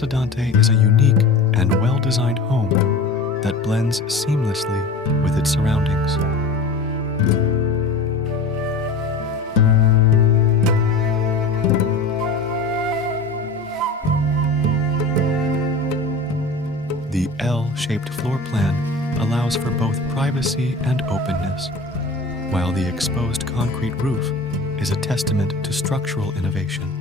Casa Dante is a unique and well-designed home that blends seamlessly with its surroundings. The L-shaped floor plan allows for both privacy and openness, while the exposed concrete roof is a testament to structural innovation.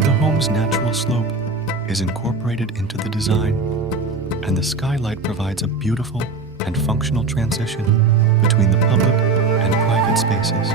The home's natural slope is incorporated into the design, and the skylight provides a beautiful and functional transition between the public and private spaces.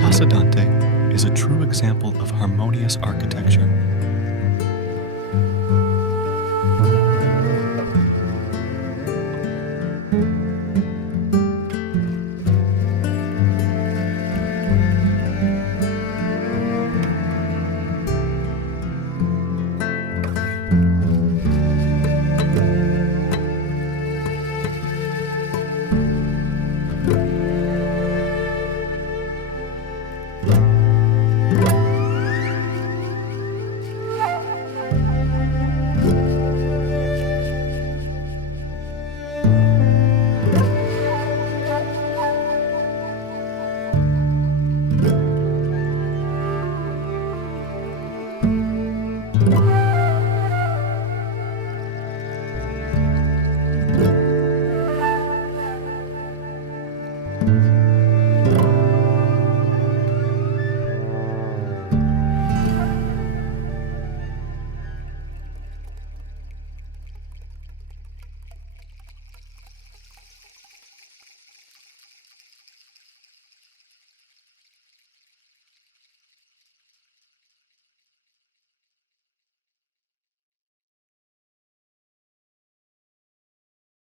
Casa Dante is a true example of harmonious architecture